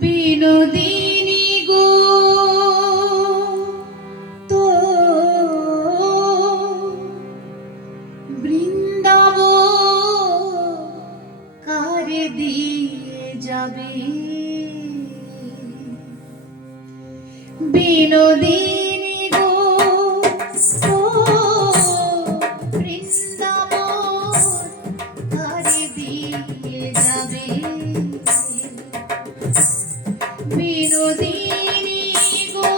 বিনোদিনী গো তো বৃন্দাবন কারে দিয়ে যাবে বিনোদিনী গো তো বৃন্দাবন কারে দিয়ে যাবে বিনোদিনী গো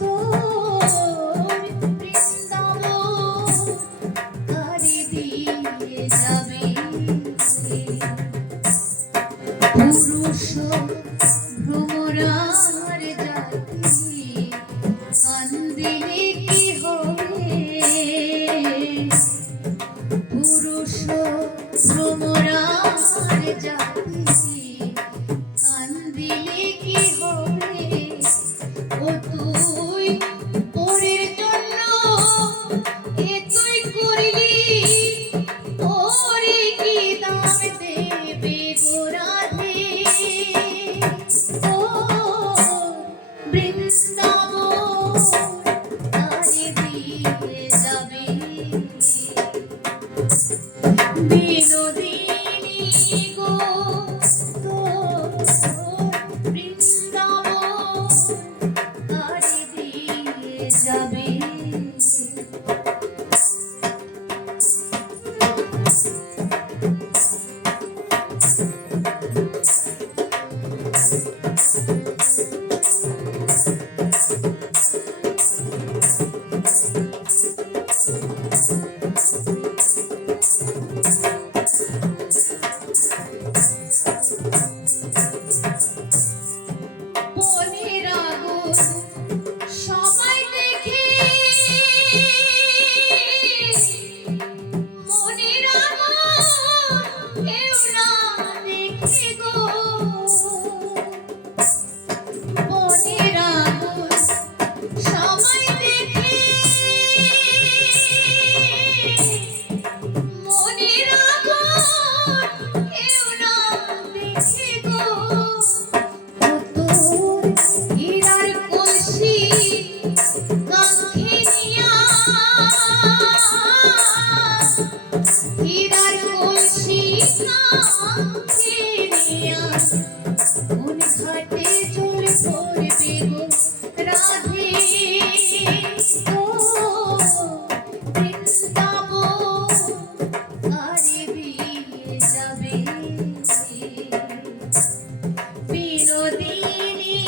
তোর বৃন্দাবন কারে দিয়ে যাবে পুরুষ ভ্রমরার জাতি কান্দিলে কি হবে পুরুষ ভ্রমরার জাতি কান্দিলে কি হবে ও তুই পরের জন্য এতই করলি ওরে কি দাম দেবে গো রাধে ও বৃন্দাবন কারে দিয়ে যাবে বিনোদিনী গো তোর বৃন্দাবন কারে দিয়ে যাবে মনের আগুন সবাই দেখে মনের আগুন কেউ না দেখে গো মনের আগুন সবাই দেখে মনের আগুন কেউ না দেখে গো হীরার কলসি কাঁখে নিয়া হীরার কলসি কাঁখে নিয়া কোন ঘাটে জল পড়বে গো রাধে ও বৃন্দাবন কারে দিয়ে যাবে বিনোদিনী